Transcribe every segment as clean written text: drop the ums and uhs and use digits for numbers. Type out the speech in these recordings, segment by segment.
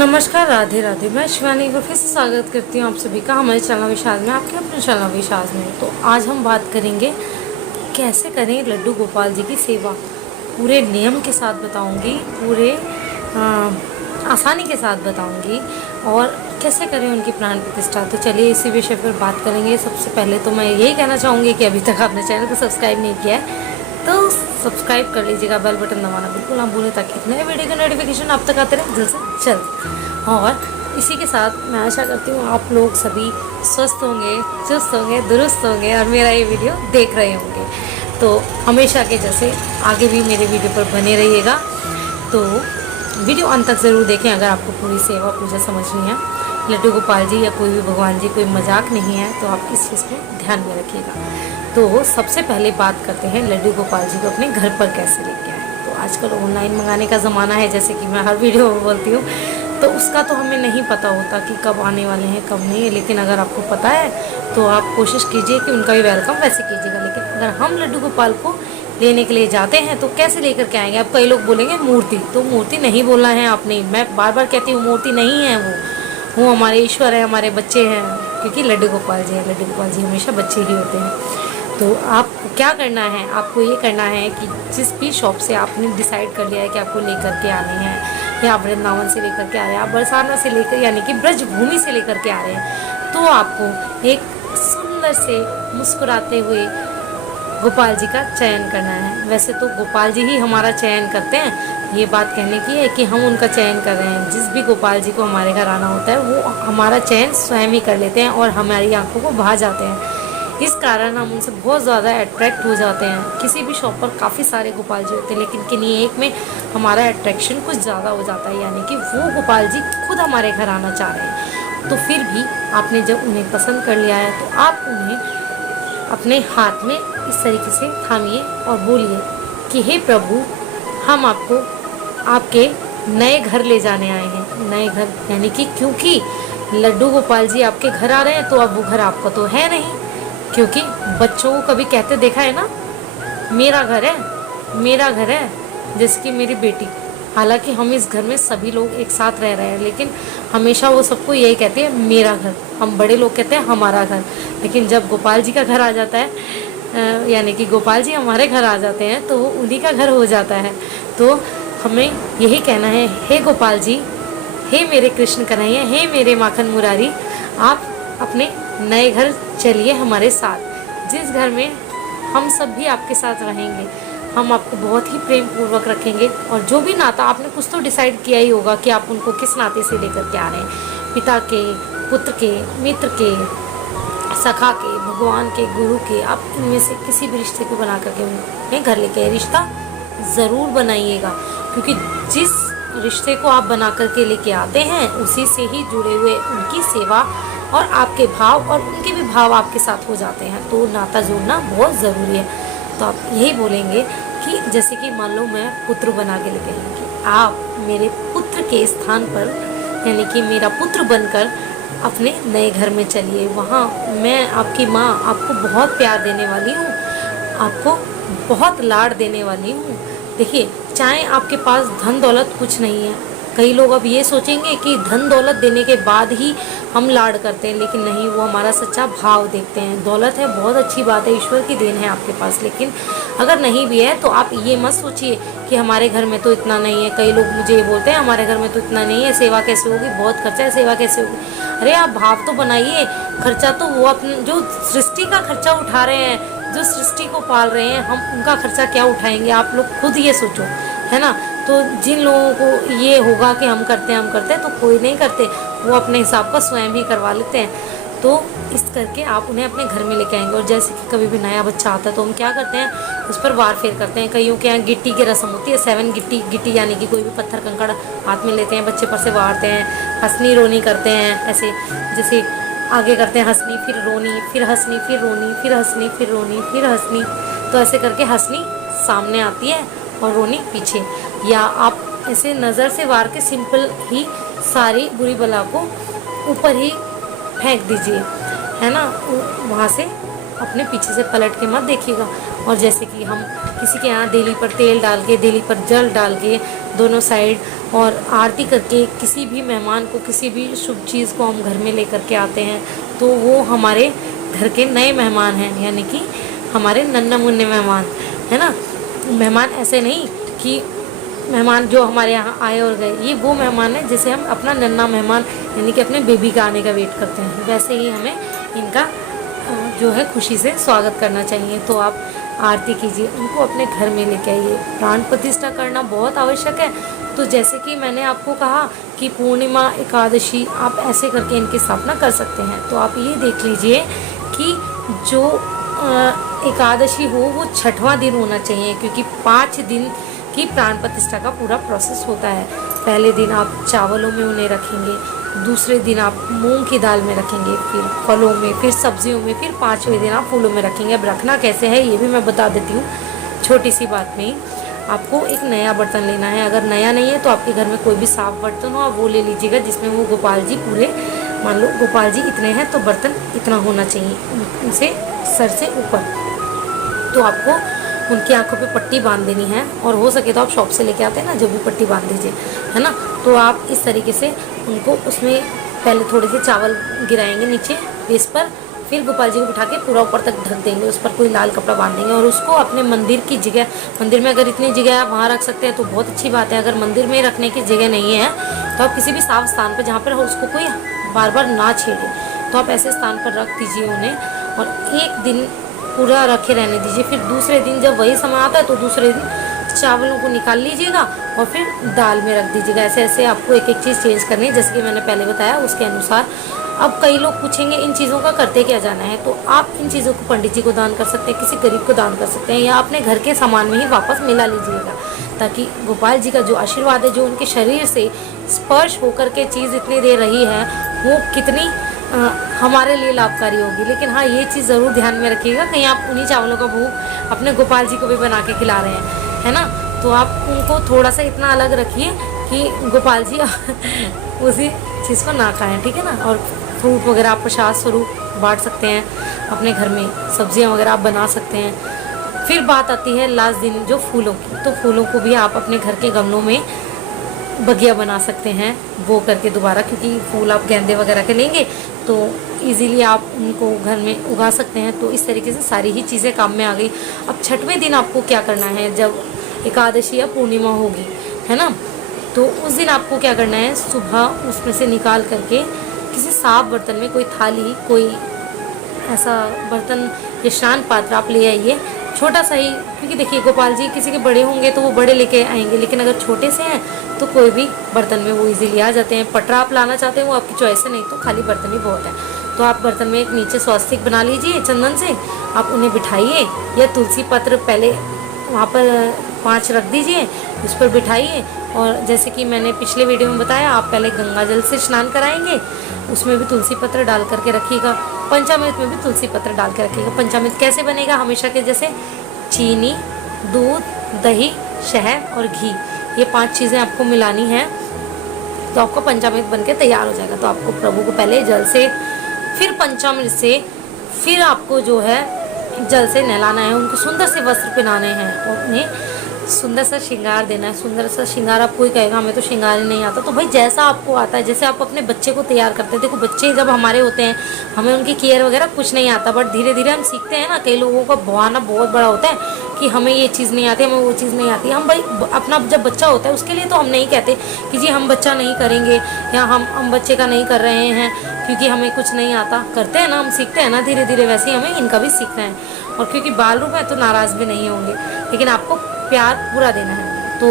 नमस्कार, राधे राधे। मैं शिवानी एक बार फिर से स्वागत करती हूँ आप सभी का हमारे चैनल विशाल में, आपके अपने चैनल विशाल में। तो आज हम बात करेंगे कैसे करें लड्डू गोपाल जी की सेवा। पूरे नियम के साथ बताऊँगी, पूरे आसानी के साथ बताऊँगी और कैसे करें उनकी प्राण प्रतिष्ठा। तो चलिए इसी विषय पर बात करेंगे। सबसे पहले तो मैं यही कहना चाहूँगी कि अभी तक आपने चैनल को सब्सक्राइब नहीं किया है तो सब्सक्राइब कर लीजिएगा, बेल बटन दबाना बिल्कुल ना भूलें ताकि नए वीडियो के नोटिफिकेशन आप तक आते रहे जल्द से जल्द। और इसी के साथ मैं आशा करती हूँ आप लोग सभी स्वस्थ होंगे, चुस्त होंगे, दुरुस्त होंगे और मेरा ये वीडियो देख रहे होंगे। तो हमेशा के जैसे आगे भी मेरे वीडियो पर बने रहिएगा। तो वीडियो अंत तक ज़रूर देखें अगर आपको पूरी सेवा पूजा समझनी है। लड्डू गोपाल जी या कोई भी भगवान जी कोई मजाक नहीं है, तो आप इस चीज़ को ध्यान में रखिएगा। तो सबसे पहले बात करते हैं लड्डू गोपाल जी को अपने घर पर कैसे लेके आए। तो आजकल ऑनलाइन मंगाने का ज़माना है, जैसे कि मैं हर वीडियो में बोलती हूँ, तो उसका तो हमें नहीं पता होता कि कब आने वाले हैं कब नहीं है। लेकिन अगर आपको पता है तो आप कोशिश कीजिए कि उनका भी वेलकम वैसे कीजिएगा। लेकिन अगर हम लड्डू गोपाल को लेने के लिए जाते हैं तो कैसे लेकर के आएंगे। अब कई लोग बोलेंगे मूर्ति, तो मूर्ति नहीं बोलना है आपने। मैं बार बार कहती हूँ मूर्ति नहीं है, वो हमारे ईश्वर है, हमारे बच्चे हैं, क्योंकि लड्डू गोपाल जी हैं। लड्डू गोपाल जी हमेशा बच्चे ही होते हैं। तो आपको क्या करना है, आपको ये करना है कि जिस भी शॉप से आपने डिसाइड कर लिया है कि आपको लेकर के आने हैं, या वृंदावन से लेकर के आ रहे हैं, आप बरसाना से लेकर यानी कि ब्रज भूमि से लेकर के आ रहे हैं, तो आपको एक सुंदर से मुस्कुराते हुए गोपाल जी का चयन करना है। वैसे तो गोपाल जी ही हमारा चयन करते हैं, ये बात कहने की है कि हम उनका चयन कर रहे हैं। जिस भी गोपाल जी को हमारे घर आना होता है वो हमारा चयन स्वयं ही कर लेते हैं और हमारी आंखों को भा जाते हैं। इस कारण हम उनसे बहुत ज़्यादा अट्रैक्ट हो जाते हैं। किसी भी शॉप पर काफ़ी सारे गोपाल जी होते हैं, लेकिन किन्हीं एक में हमारा अट्रैक्शन कुछ ज़्यादा हो जाता है, यानी कि वो गोपाल जी खुद हमारे घर आना चाह रहे हैं। तो फिर भी आपने जब उन्हें पसंद कर लिया है तो आप उन्हें अपने हाथ में इस तरीके से थामिए और बोलिए कि हे प्रभु, हम आपको आपके नए घर ले जाने आए हैं। नए घर यानी कि क्योंकि लड्डू गोपाल जी आपके घर आ रहे हैं, तो अब वो घर आपका तो है नहीं। क्योंकि बच्चों को कभी कहते देखा है ना, मेरा घर है, मेरा घर है, जैसे कि मेरी बेटी। हालांकि हम इस घर में सभी लोग एक साथ रह रहे हैं, लेकिन हमेशा वो सबको यही कहते हैं मेरा घर। हम बड़े लोग कहते हैं हमारा घर, लेकिन जब गोपाल जी का घर आ जाता है, यानी कि गोपाल जी हमारे घर आ जाते हैं, तो वो उन्हीं का घर हो जाता है। तो हमें यही कहना है, हे गोपाल जी, हे मेरे कृष्ण कन्हैया, हे मेरे माखन मुरारी, आप अपने नए घर चलिए हमारे साथ, जिस घर में हम सब भी आपके साथ रहेंगे। हम आपको बहुत ही प्रेम पूर्वक रखेंगे। और जो भी नाता आपने कुछ तो डिसाइड किया ही होगा कि आप उनको किस नाते से लेकर के आ रहे हैं, पिता के, पुत्र के, मित्र के, सखा के, भगवान के, गुरु के, आप इनमें से किसी भी रिश्ते को बना करके उन्हें घर लेके रिश्ता ज़रूर बनाइएगा। क्योंकि जिस रिश्ते को आप बना करके लेके आते हैं उसी से ही जुड़े हुए उनकी सेवा और आपके भाव और उनके भी भाव आपके साथ हो जाते हैं। तो नाता जोड़ना बहुत ज़रूरी है। तो आप यही बोलेंगे कि जैसे कि मान लो मैं पुत्र बना के लेके आई कि आप मेरे पुत्र के स्थान पर, यानी कि मेरा पुत्र बनकर अपने नए घर में चलिए। वहाँ मैं आपकी माँ आपको बहुत प्यार देने वाली हूँ, आपको बहुत लाड देने वाली हूँ। देखिए, चाहे आपके पास धन दौलत कुछ नहीं है, कई लोग अब ये सोचेंगे कि धन दौलत देने के बाद ही हम लाड करते हैं, लेकिन नहीं, वो हमारा सच्चा भाव देखते हैं। दौलत है बहुत अच्छी बात है, ईश्वर की देन है आपके पास, लेकिन अगर नहीं भी है तो आप ये मत सोचिए कि हमारे घर में तो इतना नहीं है। कई लोग मुझे ये बोलते हैं हमारे घर में तो इतना नहीं है, सेवा कैसे होगी, बहुत खर्चा है, सेवा कैसे होगी। अरे आप भाव तो बनाइए। खर्चा तो वो अपने जो सृष्टि का खर्चा उठा रहे हैं, जो सृष्टि को पाल रहे हैं, हम उनका खर्चा क्या उठाएंगे, आप लोग खुद ये सोचो, है ना। तो जिन लोगों को ये होगा कि हम करते हैं, तो कोई नहीं करते, वो अपने हिसाब का स्वयं ही करवा लेते हैं। तो इस करके आप उन्हें अपने घर में लेके आएंगे। और जैसे कि कभी भी नया बच्चा आता है तो हम क्या करते हैं, उस पर वार फेर करते हैं। कईयों के यहाँ गिट्टी की रस्म होती है, 7 गिट्टी यानी कि कोई भी पत्थर कंकड़ हाथ में लेते हैं, बच्चे पर से वारते हैं, हंसनी रोनी करते हैं। ऐसे जैसे आगे करते हैं हंसनी फिर रोनी, फिर हंसनी फिर रोनी, फिर हंसनी फिर रोनी, फिर हंसनी। तो ऐसे करके हंसनी सामने आती है और रोनी पीछे। या आप ऐसे नज़र से वार के सिंपल ही सारी बुरी बला को ऊपर ही फेंक दीजिए, है ना। वहाँ से अपने पीछे से पलट के मत देखिएगा। और जैसे कि हम किसी के यहाँ देली पर तेल डाल के, देली पर जल डाल के दोनों साइड और आरती करके किसी भी मेहमान को, किसी भी शुभ चीज़ को हम घर में लेकर के आते हैं तो वो हमारे घर के नए मेहमान हैं, यानी कि हमारे नन्हे मुन्ने मेहमान, है ना। मेहमान ऐसे नहीं कि मेहमान जो हमारे यहाँ आए और गए, ये वो मेहमान है जिसे हम अपना नन्हा मेहमान यानी कि अपने बेबी का आने का वेट करते हैं। वैसे ही हमें इनका जो है खुशी से स्वागत करना चाहिए। तो आप आरती कीजिए, उनको अपने घर में लेके आइए। प्राण प्रतिष्ठा करना बहुत आवश्यक है। तो जैसे कि मैंने आपको कहा कि पूर्णिमा, एकादशी, आप ऐसे करके इनकी स्थापना कर सकते हैं। तो आप ये देख लीजिए कि जो एकादशी हो वो 6वां दिन होना चाहिए, क्योंकि 5 दिन की प्राण प्रतिष्ठा का पूरा प्रोसेस होता है। पहले दिन आप चावलों में उन्हें रखेंगे, दूसरे दिन आप मूंग की दाल में रखेंगे, फिर फलों में, फिर सब्जियों में, फिर 5वें दिन आप फूलों में रखेंगे। अब रखना कैसे है ये भी मैं बता देती हूँ छोटी सी बात में ही। आपको एक नया बर्तन लेना है। अगर नया नहीं है तो आपके घर में कोई भी साफ बर्तन हो, आप वो ले लीजिएगा जिसमें वो गोपाल जी पूरे, मान लो गोपाल जी इतने हैं तो बर्तन इतना होना चाहिए उनसे सर से ऊपर। तो आपको उनकी आंखों पे पट्टी बांध देनी है, और हो सके तो आप शॉप से लेके आते हैं ना, जो भी पट्टी बांध दीजिए, है ना। तो आप इस तरीके से उनको उसमें पहले थोड़े से चावल गिराएंगे नीचे बेस पर, फिर गोपाल जी को बिठा के पूरा ऊपर तक ढक देंगे, उस पर कोई लाल कपड़ा बांध देंगे और उसको अपने मंदिर की जगह, मंदिर में अगर इतनी जगह आप वहाँ रख सकते हैं तो बहुत अच्छी बात है। अगर मंदिर में रखने की जगह नहीं है तो आप किसी भी साफ स्थान पर जहाँ पर उसको कोई बार बार ना छेड़े, तो आप ऐसे स्थान पर रख दीजिए उन्हें, और 1 दिन पूरा रखे रहने दीजिए। फिर दूसरे दिन जब वही समय आता है तो दूसरे दिन चावलों को निकाल लीजिएगा और फिर दाल में रख दीजिएगा। ऐसे ऐसे आपको एक एक चीज़ चेंज करनी है, जैसे कि मैंने पहले बताया उसके अनुसार। अब कई लोग पूछेंगे इन चीज़ों का करते क्या जाना है, तो आप इन चीज़ों को पंडित जी को दान कर सकते हैं, किसी गरीब को दान कर सकते हैं, या अपने घर के सामान में ही वापस मिला लीजिएगा, ताकि गोपाल जी का जो आशीर्वाद है, जो उनके शरीर से स्पर्श होकर के चीज़ इतनी दे रही है, वो कितनी हमारे लिए लाभकारी होगी। लेकिन हाँ, ये चीज़ ज़रूर ध्यान में रखिएगा, कहीं आप उन्हीं चावलों का भोग अपने गोपाल जी को भी बना के खिला रहे हैं, है ना। तो आप उनको थोड़ा सा इतना अलग रखिए कि गोपाल जी उसी चीज़ को ना खाएं, ठीक है ना। और फ्रूट वगैरह आप प्रसाद स्वरूप बांट सकते हैं, अपने घर में सब्जियां वगैरह आप बना सकते हैं। फिर बात आती है लास्ट दिन जो फूलों की, तो फूलों को भी आप अपने घर के गमलों में बगिया बना सकते हैं वो करके दोबारा, क्योंकि फूल आप गेंदे वगैरह के लेंगे तो इजीली आप उनको घर में उगा सकते हैं। तो इस तरीके से सारी ही चीज़ें काम में आ गई। अब 6वें दिन आपको क्या करना है, जब एकादशी या पूर्णिमा होगी, है ना, तो उस दिन आपको क्या करना है, सुबह उसमें से निकाल करके किसी साफ बर्तन में, कोई थाली, कोई ऐसा बर्तन या स्नान पात्र आप ले आइए, छोटा सा ही, क्योंकि देखिए गोपाल जी किसी के बड़े होंगे तो वो बड़े लेके आएंगे, लेकिन अगर छोटे से हैं तो कोई भी बर्तन में वो इजीली आ जाते हैं। पटरा आप लाना चाहते हैं वो आपकी चॉइस है, नहीं तो खाली बर्तन ही बहुत है। तो आप बर्तन में एक नीचे स्वास्तिक बना लीजिए चंदन से, आप उन्हें बिठाइए, या तुलसी पत्र पहले वहाँ पर 5 रख दीजिए, उस पर बिठाइए। और जैसे कि मैंने पिछले वीडियो में बताया, आप पहले गंगा जल से स्नान कराएंगे, उसमें भी तुलसी पत्र डाल करके रखिएगा। पंचामृत में भी तुलसी पत्र डाल के रखिएगा। पंचामृत कैसे बनेगा, हमेशा के जैसे चीनी, दूध, दही, शहद और घी, ये 5 चीज़ें आपको मिलानी है, तो आपका पंचामृत बनके तैयार हो जाएगा। तो आपको प्रभु को पहले जल से, फिर पंचामृत से, फिर आपको जो है जल से नहलाना है, उनको सुंदर से वस्त्र पहनाने हैं और उन्हें सुंदर सा श्रृंगार देना है। सुंदर सा श्रृंगार आप, कोई कहेगा हमें तो श्रृंगार ही नहीं आता, तो भाई जैसा आपको आता है, जैसे आप अपने बच्चे को तैयार करते हैं। देखो बच्चे जब हमारे होते हैं, हमें उनकी केयर वगैरह कुछ नहीं आता, बट धीरे धीरे हम सीखते हैं ना। कई लोगों का बहाना बहुत बड़ा होता है कि हमें ये चीज़ नहीं आती, हमें वो चीज़ नहीं आती। हम भाई अपना जब बच्चा होता है उसके लिए तो हम नहीं कहते कि जी हम बच्चा नहीं करेंगे, या हम बच्चे का नहीं कर रहे हैं क्योंकि हमें कुछ नहीं आता। करते हैं ना, हम सीखते हैं ना धीरे धीरे, वैसे ही हमें इनका भी सीखना है। और क्योंकि बाल रूप है तो नाराज़ भी नहीं होंगे, लेकिन आपको प्यार पूरा देना है। तो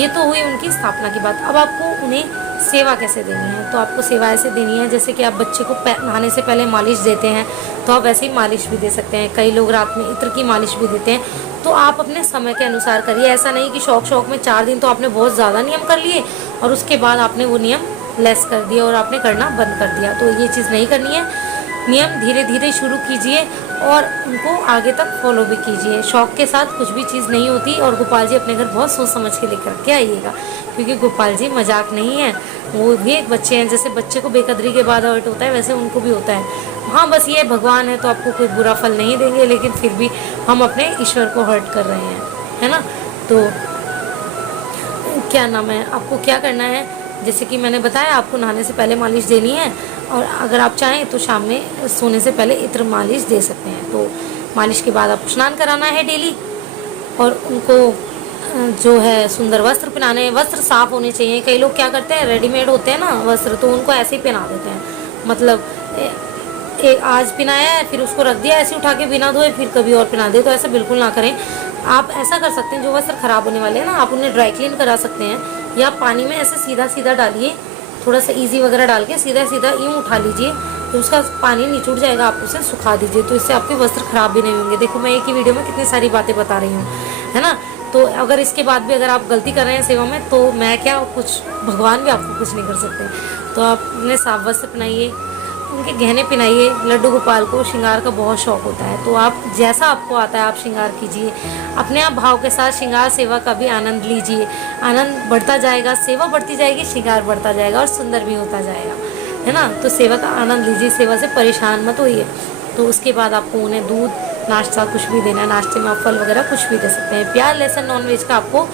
ये तो हुई उनकी स्थापना की बात। अब आपको उन्हें सेवा कैसे देनी है, तो आपको सेवा ऐसे देनी है जैसे कि आप बच्चे को नहाने से पहले मालिश देते हैं, तो आप वैसे ही मालिश भी दे सकते हैं। कई लोग रात में इत्र की मालिश भी देते हैं। तो आप अपने समय के अनुसार करिए, ऐसा नहीं कि शौक में 4 दिन तो आपने बहुत ज़्यादा नियम कर लिए और उसके बाद आपने वो नियम लेस कर दिया और आपने करना बंद कर दिया। तो ये चीज़ नहीं करनी है। नियम धीरे धीरे शुरू कीजिए और उनको आगे तक फॉलो भी कीजिए। शौक के साथ कुछ भी चीज़ नहीं होती, और गोपाल जी अपने घर बहुत सोच समझ के लेकर के आइएगा, क्योंकि गोपाल जी मजाक नहीं है, वो भी एक बच्चे हैं। जैसे बच्चे को बेकदरी के बाद हर्ट होता है, वैसे उनको भी होता है। हाँ बस ये भगवान है तो आपको कोई बुरा फल नहीं देंगे, लेकिन फिर भी हम अपने ईश्वर को हर्ट कर रहे हैं, है ना। तो क्या नाम है, आपको क्या करना है, जैसे कि मैंने बताया आपको नहाने से पहले मालिश देनी है, और अगर आप चाहें तो शाम में सोने से पहले इत्र मालिश दे सकते हैं। तो मालिश के बाद आपको स्नान कराना है डेली, और उनको जो है सुंदर वस्त्र पहनाने हैं। वस्त्र साफ़ होने चाहिए। कई लोग क्या करते हैं, रेडीमेड होते हैं ना वस्त्र, तो उनको ऐसे ही पहना देते हैं, मतलब एक आज पहनाया है फिर उसको रख दिया ऐसे उठा के बिना धोए, फिर कभी और पहना दे। तो ऐसा बिल्कुल ना करें। आप ऐसा कर सकते हैं, जो वस्त्र खराब होने वाले हैं ना, आप उन्हें ड्राई क्लीन करा सकते हैं, या पानी में ऐसे सीधा सीधा डालिए, थोड़ा सा ईजी वगैरह डाल के सीधा सीधा यूँ उठा लीजिए, तो उसका पानी निचुड़ जाएगा, आप उसे सुखा दीजिए, तो इससे आपके वस्त्र खराब भी नहीं होंगे। देखो मैं एक ही वीडियो में कितनी सारी बातें बता रही हूँ, है ना। तो अगर इसके बाद भी अगर आप गलती कर रहे हैं सेवा में, तो मैं क्या, कुछ भगवान भी आपको कुछ नहीं कर सकते। तो आप अपने साफ वस्त्र पहनाइए, उनके गहने पहनाइए। लड्डू गोपाल को श्रृंगार का बहुत शौक होता है, तो आप जैसा आपको आता है आप श्रृंगार कीजिए, अपने आप भाव के साथ श्रृंगार सेवा का भी आनंद लीजिए। आनंद बढ़ता जाएगा, सेवा बढ़ती जाएगी, श्रृंगार बढ़ता जाएगा और सुंदर भी होता जाएगा, है ना। तो सेवा का आनंद लीजिए, सेवा से परेशान मत होइए। तो उसके बाद आपको उन्हें दूध, नाश्ता कुछ भी देना है, नाश्ते में आप फल वगैरह कुछ भी दे सकते हैं। प्याज लहसुन नॉनवेज का आपको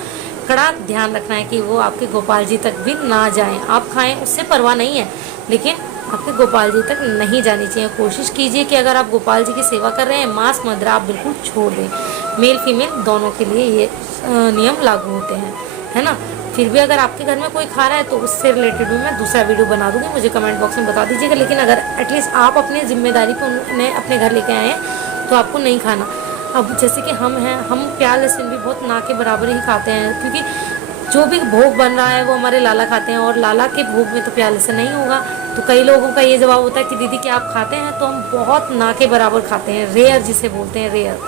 कड़ा ध्यान रखना है कि वो आपके गोपाल जी तक भी ना जाएं। आप खाएं उससे परवाह नहीं है, लेकिन आपके गोपाल जी तक नहीं जानी चाहिए। कोशिश कीजिए कि अगर आप गोपाल जी की सेवा कर रहे हैं, मांस मदिरा आप बिल्कुल छोड़ दें। मेल फीमेल दोनों के लिए ये नियम लागू होते हैं, है ना। फिर भी अगर आपके घर में कोई खा रहा है तो उससे रिलेटेड भी मैं दूसरा वीडियो बना दूंगी, मुझे कमेंट बॉक्स में बता दीजिएगा। लेकिन अगर एटलीस्ट आप अपनी जिम्मेदारी पर उन्हें अपने घर लेके आए हैं तो आपको नहीं खाना। अब जैसे कि हम हैं, हम प्याज लहसुन भी बहुत ना के बराबर ही खाते हैं, क्योंकि जो भी भोग बन रहा है वो हमारे लाला खाते हैं, और लाला के भोग में तो प्याज लहसुन नहीं होगा। तो कई लोगों का ये जवाब होता है कि दीदी क्या आप खाते हैं, तो हम बहुत ना के बराबर खाते हैं, रेयर जिसे बोलते हैं, रेयर,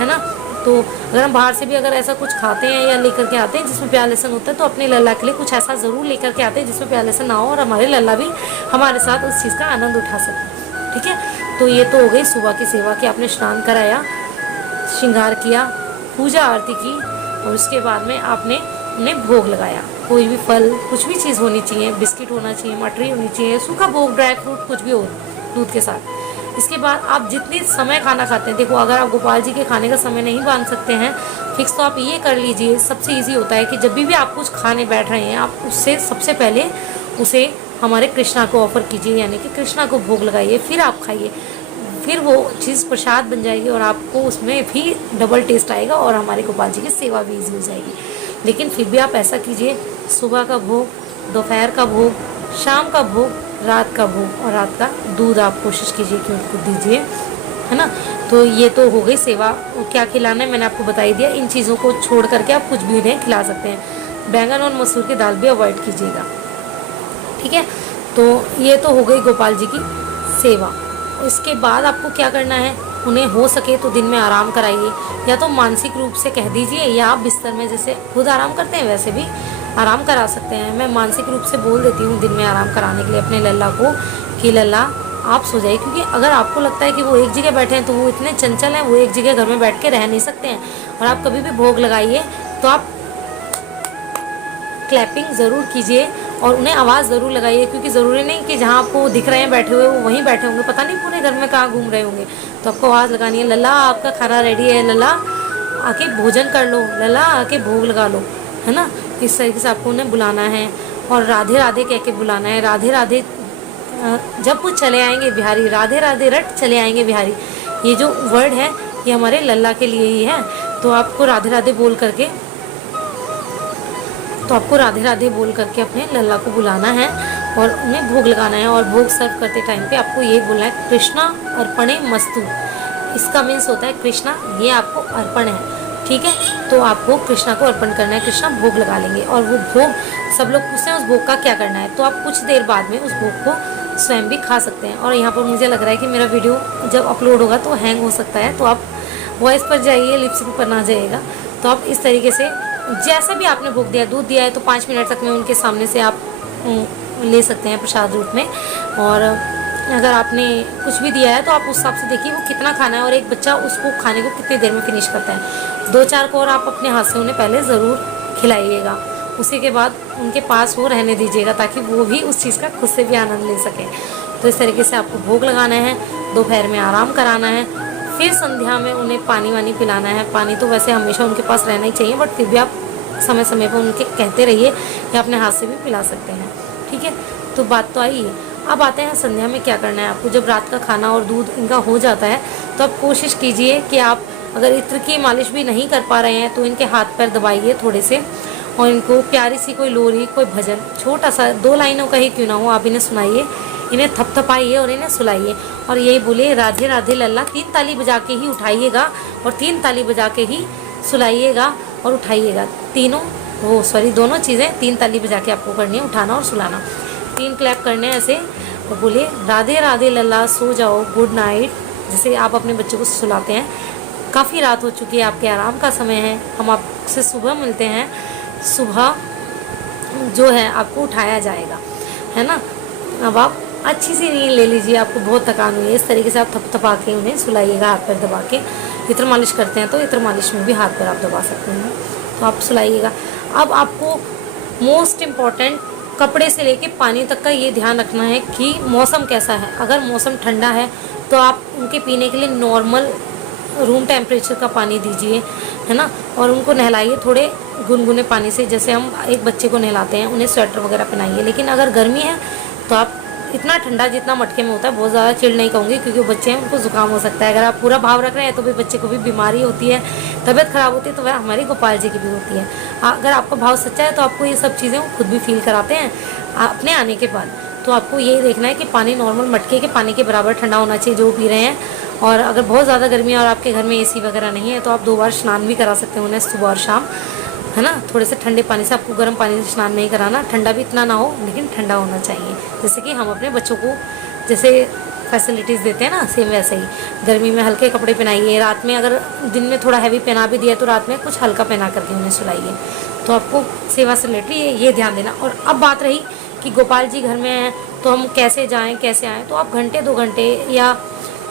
है ना। तो अगर हम बाहर से भी अगर ऐसा कुछ खाते हैं या लेकर के आते हैं जिसमें प्याज लहसुन होता है, तो अपने लल्ला के लिए कुछ ऐसा ज़रूर लेकर के आते हैं जिसमें प्याज लहसुन ना हो, और हमारे लल्ला भी हमारे साथ उस चीज़ का आनंद उठा सकें, ठीक है। तो ये तो हो गई सुबह की सेवा कि आपने स्नान कराया, श्रृंगार किया, पूजा आरती की, और उसके बाद में आपने उन्हें भोग लगाया। कोई भी फल, कुछ भी चीज़ होनी चाहिए, बिस्किट होना चाहिए, मटरी होनी चाहिए, सूखा भोग, ड्राई फ्रूट कुछ भी हो दूध के साथ। इसके बाद आप जितने समय खाना खाते हैं, देखो अगर आप गोपाल जी के खाने का समय नहीं बांध सकते हैं फिक्स, तो आप ये कर लीजिए, सबसे इजी होता है कि जब भी आप कुछ खाने बैठ रहे हैं, आप उससे सबसे पहले उसे हमारे कृष्णा को ऑफर कीजिए, यानी कि कृष्णा को भोग लगाइए, फिर आप खाइए। फिर वो चीज़ प्रसाद बन जाएगी और आपको उसमें भी डबल टेस्ट आएगा, और हमारे गोपाल जी की सेवा भी ईजी हो जाएगी। लेकिन फिर भी आप ऐसा कीजिए, सुबह का भोग, दोपहर का भोग, शाम का भोग, रात का भोग, और रात का दूध आप कोशिश कीजिए कि उनको दीजिए, है ना। तो ये तो हो गई सेवा। क्या खिलाना है मैंने आपको बता ही दिया। इन चीज़ों को छोड़ करके आप कुछ भी उन्हें खिला सकते हैं। बैंगन और मसूर की दाल भी अवॉइड कीजिएगा, ठीक है। तो ये तो हो गई गोपाल जी की सेवा। इसके बाद आपको क्या करना है, उन्हें हो सके तो दिन में आराम कराइए, या तो मानसिक रूप से कह दीजिए, या आप बिस्तर में जैसे खुद आराम करते हैं वैसे भी आराम करा सकते हैं। मैं मानसिक रूप से बोल देती हूँ दिन में आराम कराने के लिए अपने लल्ला को कि लल्ला आप सो जाइए, क्योंकि अगर आपको लगता है कि वो एक जगह बैठे हैं तो वो इतने चंचल हैं, वो एक जगह घर में बैठ के रह नहीं सकते हैं। और आप कभी भी भोग लगाइए तो आप क्लैपिंग ज़रूर कीजिए और उन्हें आवाज़ ज़रूर लगाइए, क्योंकि ज़रूरी नहीं कि जहाँ आपको दिख रहे हैं बैठे हुए वो वहीं बैठे होंगे, पता नहीं पूरे घर में कहाँ घूम रहे होंगे। तो आपको आवाज़ लगानी है, लल्ला आपका खाना रेडी है, लल्ला आके भोजन कर लो, लल्ला आके भोग लगा लो, है ना। इस तरीके से आपको उन्हें बुलाना है, और राधे राधे कह के बुलाना है। राधे राधे जब वो चले आएंगे बिहारी, राधे राधे रट चले आएंगे बिहारी, ये जो वर्ड है ये हमारे लल्ला के लिए ही है। तो आपको राधे राधे बोल करके अपने लल्ला को बुलाना है और उन्हें भोग लगाना है। और भोग सर्व करते टाइम पे आपको ये बोलना है, कृष्णा अर्पणे मस्तु। इसका मीन्स होता है कृष्णा ये आपको अर्पण है, ठीक है। तो आपको कृष्णा को अर्पण करना है, कृष्णा भोग लगा लेंगे। और वो भोग, सब लोग पूछते हैं उस भोग का क्या करना है, तो आप कुछ देर बाद में उस भोग को स्वयं भी खा सकते हैं। और यहाँ पर मुझे लग रहा है कि मेरा वीडियो जब अपलोड होगा तो हैंग हो सकता है, तो आप वॉइस पर जाइए, लिपसिंग पर ना जाइएगा। तो आप इस तरीके से जैसे भी आपने भोग दिया, दूध दिया है तो 5 मिनट तक में उनके सामने से आप ले सकते हैं प्रसाद रूप में। और अगर आपने कुछ भी दिया है तो आप उस हिसाब से देखिए वो कितना खाना है, और एक बच्चा उसको खाने को कितनी देर में फिनिश करता है। 2-4 को और आप अपने हाथ से उन्हें पहले ज़रूर खिलाइएगा, उसी के बाद उनके पास वो रहने दीजिएगा ताकि वो भी उस चीज़ का खुद से भी आनंद ले सकें। तो इस तरीके से आपको भोग लगाना है, दोपहर में आराम कराना है, फिर संध्या में उन्हें पानी वानी पिलाना है। पानी तो वैसे हमेशा उनके पास रहना ही चाहिए, बट फिर भी आप समय समय पर उनके कहते रहिए या अपने हाथ से भी पिला सकते हैं। ठीक है, तो बात तो आई है। अब आते हैं संध्या में क्या करना है आपको। जब रात का खाना और दूध इनका हो जाता है तो आप कोशिश कीजिए कि आप अगर इत्र की मालिश भी नहीं कर पा रहे हैं तो इनके हाथ पैर दबाइए थोड़े से, और इनको प्यारी सी कोई लोरी, कोई भजन, छोटा सा 2 लाइनों का ही क्यों ना हो, आप इन्हें सुनाइए, इन्हें थपथपाइए और इन्हें सुलाइए, और यही बोलिए राधे राधे लल्ला। 3 ताली बजा के ही उठाइएगा और 3 ताली बजा के ही सुलाइएगा और उठाइएगा। दोनों चीज़ें 3 ताली बजा के आपको करनी है, उठाना और सुलाना। 3 क्लैप करने हैं ऐसे, और बोलिए राधे राधे लल्ला, सो जाओ, गुड नाइट। जैसे आप अपने बच्चे को सुलाते हैं। काफ़ी रात हो चुकी है, आपके आराम का समय है, हम आपसे सुबह मिलते हैं। सुबह जो है आपको उठाया जाएगा, है ना। अब आप अच्छी सी नींद ले लीजिए, आपको बहुत थकान हुई है। इस तरीके से आप थपथपा के उन्हें सुलाइएगा, हाथ पैर दबा के। इत्र मालिश करते हैं तो इत्र मालिश में भी हाथ पैर आप दबा सकते हैं, तो आप सुलाइएगा। अब आपको मोस्ट इम्पॉर्टेंट कपड़े से लेके पानी तक का ये ध्यान रखना है कि मौसम कैसा है। अगर मौसम ठंडा है तो आप उनके पीने के लिए नॉर्मल रूम टेम्परेचर का पानी दीजिए, है ना, और उनको नहलाइए थोड़े गुनगुने पानी से, जैसे हम एक बच्चे को नहलाते हैं। उन्हें स्वेटर वगैरह पहनाइए। लेकिन अगर गर्मी है तो आप इतना ठंडा जितना मटके में होता है, बहुत ज़्यादा चिल्ड नहीं कहूँगी क्योंकि वो बच्चे हैं, उनको जुकाम हो सकता है। अगर आप पूरा भाव रख रहे हैं तो भी बच्चे को भी बीमारी होती है, तबीयत खराब होती है, तो वह हमारी गोपाल जी की भी होती है। अगर आपका भाव सच्चा है तो आपको ये सब चीज़ें खुद भी फील कराते हैं अपने आने के बाद। तो आपको ये देखना है कि पानी नॉर्मल मटके के पानी के बराबर ठंडा होना चाहिए जो पी रहे हैं। और अगर बहुत ज़्यादा गर्मी है और आपके घर में एसी वगैरह नहीं है तो आप 2 बार स्नान भी करा सकते हैं उन्हें, सुबह और शाम, है ना। थोड़े से ठंडे पानी से, आपको गर्म पानी से स्नान नहीं कराना। ठंडा भी इतना ना हो लेकिन ठंडा होना चाहिए, जैसे कि हम अपने बच्चों को जैसे फैसिलिटीज़ देते हैं ना, सेम वैसे ही। गर्मी में हल्के कपड़े पहनाइए, रात में अगर दिन में थोड़ा हैवी पहना भी दिया तो रात में कुछ हल्का पहना करके उन्हें सुलाइए। तो आपको सेवा से रिलेटेड ये ध्यान देना। और अब बात रही कि गोपाल जी घर में हैं तो हम कैसे जाएँ कैसे आएँ, तो आप घंटे 2 घंटे या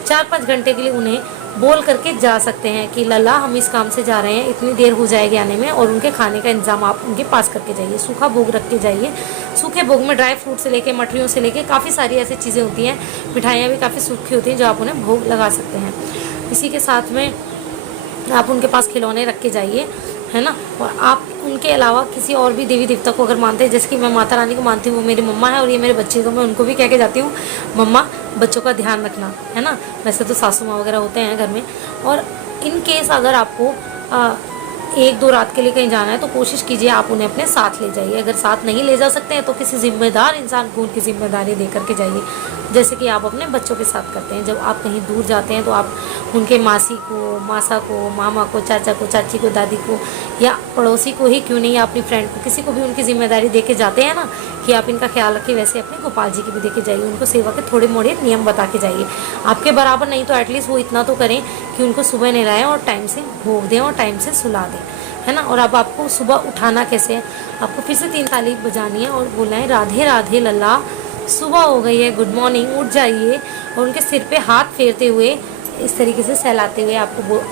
4-5 घंटे के लिए उन्हें बोल करके जा सकते हैं कि लल्ला हम इस काम से जा रहे हैं, इतनी देर हो जाएगी आने में, और उनके खाने का इंतजाम आप उनके पास करके जाइए। सूखा भोग रख के जाइए। सूखे भोग में ड्राई फ्रूट से लेके, मठरियों से लेके काफ़ी सारी ऐसी चीज़ें होती हैं, मिठाइयाँ भी काफ़ी सूखी होती हैं जो आप उन्हें भोग लगा सकते हैं। इसी के साथ में आप उनके पास खिलौने रख के जाइए, है ना। और आप उनके अलावा किसी और भी देवी देवता को अगर मानते हैं, जैसे कि मैं माता रानी को मानती हूँ, वो मेरी मम्मा है, और ये मेरे बच्चे, तो मैं उनको भी कह के जाती हूँ मम्मा बच्चों का ध्यान रखना, है ना। वैसे तो सासू माँ वगैरह होते हैं घर में। और इन केस अगर आपको 1-2 रात के लिए कहीं जाना है तो कोशिश कीजिए आप उन्हें अपने साथ ले जाइए। अगर साथ नहीं ले जा सकते हैं तो किसी जिम्मेदार इंसान को उनकी जिम्मेदारी दे करके जाइए, जैसे कि आप अपने बच्चों के साथ करते हैं। जब आप कहीं दूर जाते हैं तो आप उनके मासी को, मासा को, मामा को, चाचा को, चाची को, दादी को, या पड़ोसी को ही क्यों नहीं, या अपनी फ्रेंड को, किसी को भी उनकी जिम्मेदारी दे के जाते हैं ना कि आप इनका ख्याल रखिए, वैसे अपने गोपाल जी की भी दे के जाइए। उनको सेवा के थोड़े मोड़े नियम बता के जाइए। आपके बराबर नहीं तो एटलीस्ट वो इतना तो करें कि उनको सुबह नहलाएं और टाइम से भोग दें और टाइम से सुला दें, है ना। और अब आपको सुबह उठाना कैसे है, आपको फिर से 3 ताली बजानी है और बोलना है राधे राधे लल्ला, सुबह हो गई है, गुड मॉर्निंग, उठ जाइए। और उनके सिर पे हाथ फेरते हुए, इस तरीके से सहलाते हुए आपको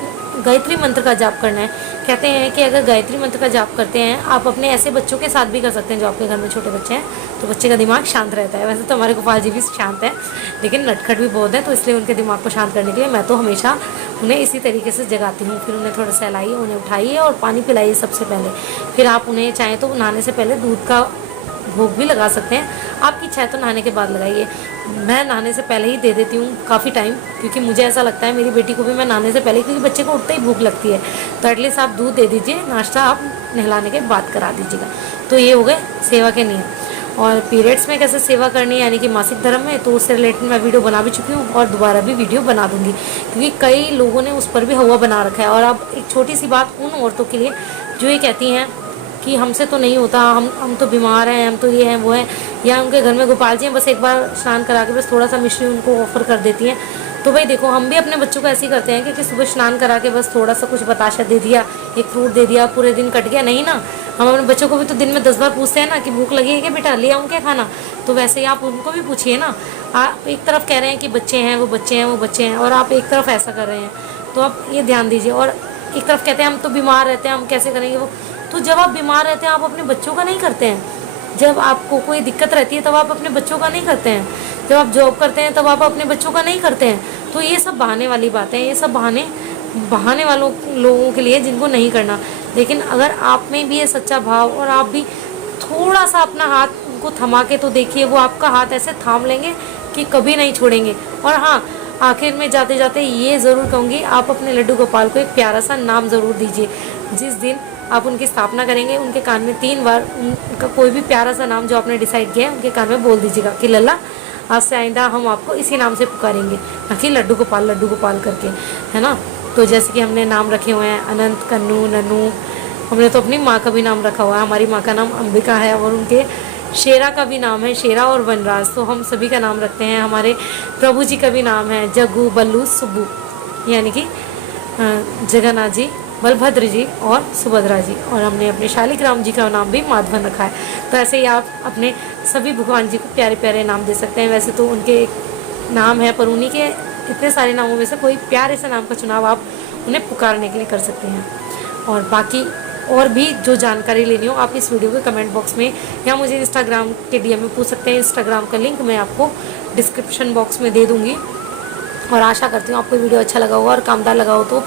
गायत्री मंत्र का जाप करना है। कहते हैं कि अगर गायत्री मंत्र का जाप करते हैं आप अपने ऐसे बच्चों के साथ भी कर सकते हैं जो आपके घर में छोटे बच्चे हैं, तो बच्चे का दिमाग शांत रहता है। वैसे तो हमारे गोपाल जी भी शांत है लेकिन नटखट भी बहुत है, तो इसलिए उनके दिमाग को शांत करने के लिए मैं तो हमेशा उन्हें इसी तरीके से जगाती हूँ। फिर उन्हें थोड़ा सहलाइए, उन्हें उठाइए और पानी पिलाइए सबसे पहले। फिर आप उन्हें चाहें तो नहाने से पहले दूध का भोग भी लगा सकते हैं, आपकी इच्छा है तो नहाने के बाद लगाइए। मैं नहाने से पहले ही दे देती हूँ काफ़ी टाइम, क्योंकि मुझे ऐसा लगता है, मेरी बेटी को भी मैं नहाने से पहले, क्योंकि बच्चे को उठते ही भूख लगती है, तो एटलीस्ट आप दूध दे दीजिए, नाश्ता आप नहलाने के बाद करा दीजिएगा। तो ये हो गए सेवा के नियम। और पीरियड्स में कैसे सेवा करनी है, यानी कि मासिक धर्म में, तो उससे रिलेटेड मैं वीडियो बना भी चुकी हूँ और दोबारा भी वीडियो बना दूँगी, क्योंकि कई लोगों ने उस पर भी हवा बना रखा है। और अब एक छोटी सी बात उन औरतों के लिए जो ये कहती हैं कि हमसे तो नहीं होता, हम तो बीमार हैं, हम तो ये हैं वो हैं, या उनके घर में गोपाल जी हैं, बस एक बार स्नान करा के बस थोड़ा सा मिश्री उनको ऑफर कर देती हैं। तो भाई देखो, हम भी अपने बच्चों को ऐसे ही करते हैं कि सुबह स्नान करा के बस थोड़ा सा कुछ बताशा दे दिया, एक फ्रूट दे दिया, पूरे दिन कट गया। नहीं ना, हम अपने बच्चों को भी तो दिन में 10 बार पूछते हैं ना कि भूख लगी है क्या बेटा, ले आऊँ क्या खाना। तो वैसे ही आप उनको भी पूछिए ना। आप एक तरफ कह रहे हैं कि बच्चे हैं, वो बच्चे हैं, वो बच्चे हैं, और आप एक तरफ ऐसा कर रहे हैं, तो आप ये ध्यान दीजिए। और एक तरफ कहते हैं हम तो बीमार रहते हैं, हम कैसे करेंगे वो। तो जब आप बीमार रहते हैं आप अपने बच्चों का नहीं करते हैं, जब आपको कोई दिक्कत रहती है तब आप अपने बच्चों का नहीं करते हैं, जब आप जॉब करते हैं तब आप अपने बच्चों का नहीं करते हैं। तो ये सब बहाने वाली बातें हैं, ये सब बहाने वालों लोगों के लिए जिनको नहीं करना। लेकिन अगर आप में भी ये सच्चा भाव और आप भी थोड़ा सा अपना हाथ उनको थमा के तो देखिए, वो आपका हाथ ऐसे थाम लेंगे कि कभी नहीं छोड़ेंगे। और हाँ, आखिर में जाते जाते ये ज़रूर कहूँगी, आप अपने लड्डू गोपाल को एक प्यारा सा नाम ज़रूर दीजिए। जिस दिन आप उनकी स्थापना करेंगे, उनके कान में 3 बार उनका कोई भी प्यारा सा नाम जो आपने डिसाइड किया है उनके कान में बोल दीजिएगा कि लल्ला, आज से आइंदा हम आपको इसी नाम से पुकारेंगे, ना कि लड्डू गोपाल करके, है ना। तो जैसे कि हमने नाम रखे हुए हैं अनंत, कन्नू, नन्नू, हमने तो अपनी माँ का भी नाम रखा हुआ है। हमारी माँ का नाम अंबिका है और उनके शेरा का भी नाम है शेरा और वनराज। तो हम सभी का नाम रखते हैं। हमारे प्रभु जी का भी नाम है जग्गू, बल्लू, सुब्बू, यानी कि जगन्नाथ जी, बलभद्र जी और सुभद्रा जी। और हमने अपने शालिग्राम जी का नाम भी माधवन रखा है। तो ऐसे ही आप अपने सभी भगवान जी को प्यारे प्यारे नाम दे सकते हैं। वैसे तो उनके नाम है, पर उन्हीं के इतने सारे नामों में से कोई प्यारे से नाम का चुनाव आप उन्हें पुकारने के लिए कर सकते हैं। और बाकी और भी जो जानकारी लेनी हो आप इस वीडियो के कमेंट बॉक्स में या मुझे इंस्टाग्राम के DM में पूछ सकते हैं। इंस्टाग्राम का लिंक मैं आपको डिस्क्रिप्शन बॉक्स में दे दूँगी। और आशा करती हूँ आपको वीडियो अच्छा लगा होगा और कामदार लगा हो तो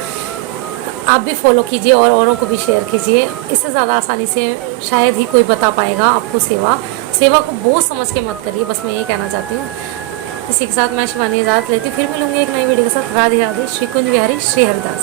आप भी फॉलो कीजिए और औरों को भी शेयर कीजिए। इससे ज़्यादा आसानी से शायद ही कोई बता पाएगा आपको। सेवा को बोझ समझ के मत करिए, बस मैं ये कहना चाहती हूँ। इसी के साथ मैं शिवानी इजाज़त लेती हूँ। फिर मिलूंगी एक नई वीडियो के साथ। राधे राधे। श्री कुंज बिहारी, श्री हरिदास।